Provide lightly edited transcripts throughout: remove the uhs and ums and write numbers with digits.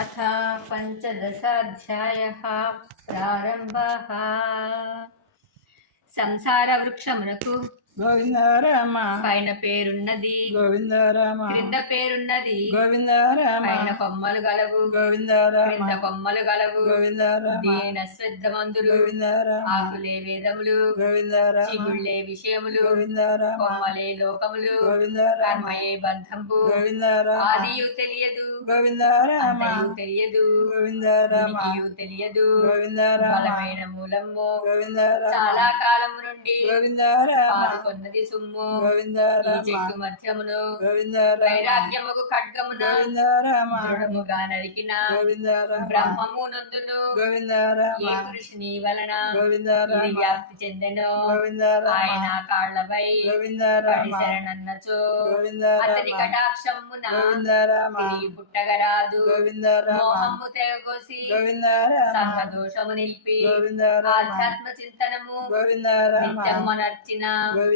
अथ पंचदशाध्यायः प्रारम्भः। संसारवृक्षमुनकु గోవిందరామ పైన పేరున్నది, గోవిందరామ క్రింద పేరున్నది. గోవిందరామ పైన కొమ్మలు గలవు, గోవిందరామ క్రింద కొమ్మలు గలవు. గోవిందరామ దీన శ్రద్ధమందులు, గోవిందరామ ఆకులే వేదములు, గోవిందరామ చిగుళ్ళే విషయములు, గోవిందరామ కొమ్మలే లోకములు, గోవిందరామ కర్మయే బంధంబు. గోవిందరామ ఆదియు తెలియదు, గోవిందరామ అంతయు తెలియదు, గోవిందరామ ఉనికియు తెలియదు. గోవిందరామ బలమైన మూలము, గోవిందరామ చాలా కాలము నుండి గోవిందరామ పాదుకొన్నది సుమ్ము. ఈ గోవిందరామ చెట్టు మధ్యమును గోవిందరామ వైరాగ్యముకు ఖడ్గమున గోవిందరామ దృఢముగా నరికిన గోవిందరామ బ్రహ్మము నందును గోవిందరామ ఏ పురుషుని వలన గోవిందరామ ఇది వ్యాప్తి చెందెనో గోవిందరామ ఆయన కాళ్ళపై గోవిందరామ పడి శరణన్నచో గోవిందరామ అతని కటాక్షమున గోవిందరామ తిరిగి పుట్టగరాదు. గోవిందరామ మోహము తెగకోసి గోవిందరామ సంఘదోషము నిలిపి గోవిందరామ ఆధ్యాత్మ చింతనము గోవిందరామ నిత్యమునర్చిన గోవిందరామ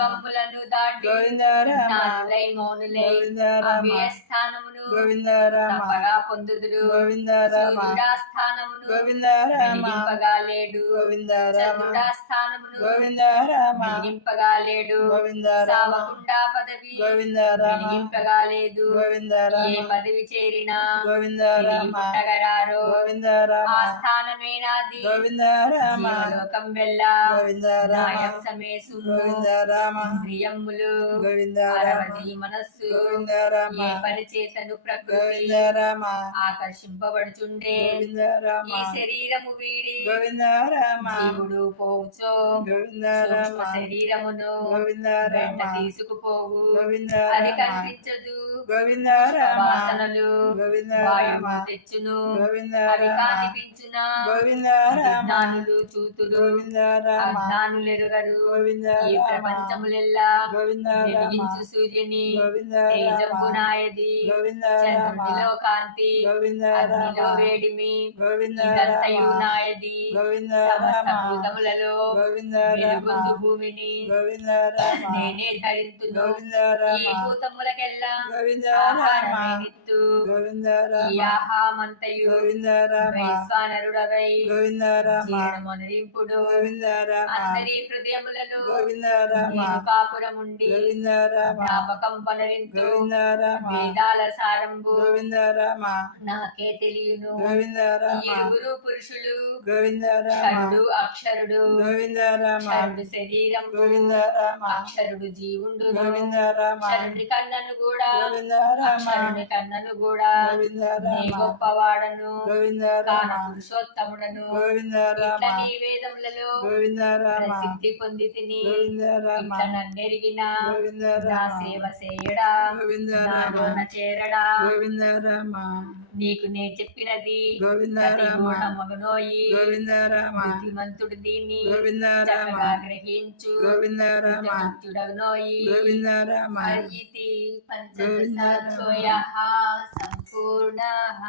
గంగములను దాటి గోవిందరామ జ్ఞానులై మౌనులై గోవిందరామ అవ్యయస్థానమును గోవిందరామ తప్పగా పొందుదురు. గోవిందరామ సూర్యుడాస్థానమును గోవిందరామ వెలిగింపగా లేడు, గోవిందరామ చంద్రుడాస్థానమును గోవిందరామ వెలిగింపగా లేడు, గోవిందరామ సావకుండా పదవి గోవిందరామ వెలిగింపగా లేదు. గోవిందరామ ఏ పదవి చేరినా గోవిందరామ తిరిగి పుట్టగరారో గోవిందరామ ఆ స్థానమే నాది. గోవిందరామ జీవలోకం వెళ్ళ గోవిందరామ నాయంసమే సుమ్ము. గోవిందరామ ఇంద్రియములు గోవిందరామ అరవది మనస్సు గోవిందరామ ఏ పరిచేతను ప్రకృతి గోవిందరామ ఆకర్షింపబడుచుండే. గోవిందరామ ఈ శరీరము వీడి గోవిందరామ జీవుడు పోవుచో గోవిందరామ సూక్ష్మ శరీరమును గోవిందరామ వెంట తీసుకుపోవు. అది గోవిందరామ కనిపించదు. గోవిందరామ వాసనలు గోవిందరామ వాయువు తెచ్చును, అవి గోవిందరామ కానిపించునా. గోవిందరామ జ్ఞానులు చూతులు, గోవిందరామ అజ్ఞానులెరుగరు. ఈ గోవిందరామ ప్రపంచములెల్లా గోవిందరామ వెలిగించు సూర్యుని గోవిందరామ తేజంబు నాయది. గోవిందరామ చంద్రునిలో కాంతి, గోవిందరామ అగ్నిలో వేడిమి, గోవిందరామ ఇదంతయు నాయది. గోవిందరామ సమస్త భూతములలో గోవిందరామ వెలుగొందు భూమిని గోవిందరామ నేనే ధరింతును. గోవిందరామ ఈ భూతములకెల్లా గోవిందరామ ఆహారమే నిత్తు. గోవిందరామ ఈ ఆహామంతయు గోవిందరామ వైశ్వానరుడవై గోవిందరామ జీర్ణమునరింపుడు. గోవిందరామ అందరి హృదయములలో గోవిందరామ నేను కాపురముండి గోవిందరామ జ్ఞాపకం పనరింతు. గోవిందరామ వేదాల సారంబు గోవిందరామ నాకే తెలియను. గోవిందరామ ఇరుగురు పురుషులు, గోవిందరామ క్షరుడు అక్షరుడు. గోవిందరామ క్షరుడు శరీరం, గోవిందరామ అక్షరుడు జీవుండు. గోవిందరామ క్షరుడి కన్నను కూడా, గోవిందరామ అక్షరుడి కన్నను కూడా నీ గోవిందరామ గొప్పవాడను, గోవిందరామ కాన పురుషోత్తముడను. గోవిందరామ ఇట్లా నీ వేదములలో గోవిందరామ ప్రసిద్ధి పొంది తిని గోవిందరామ ఇట్లా నన్నెరిగిన నా గోవిందరామ సేవ చేయడా, గోవిందరామ నాలోన చేరడా. గోవిందరామ నీకు నే చెప్పినది ప్రతి గోవిందరామ మగనోయి. గోవిందరామ బుద్ధిమంతుడు దీన్ని గోవిందరామ చక్కగా గ్రహించు. గోవిందరామ కృతకృత్యుడగునోయి. గోవిందరామ ఇది పంచదశాధ్యాయః సంపూర్ణః.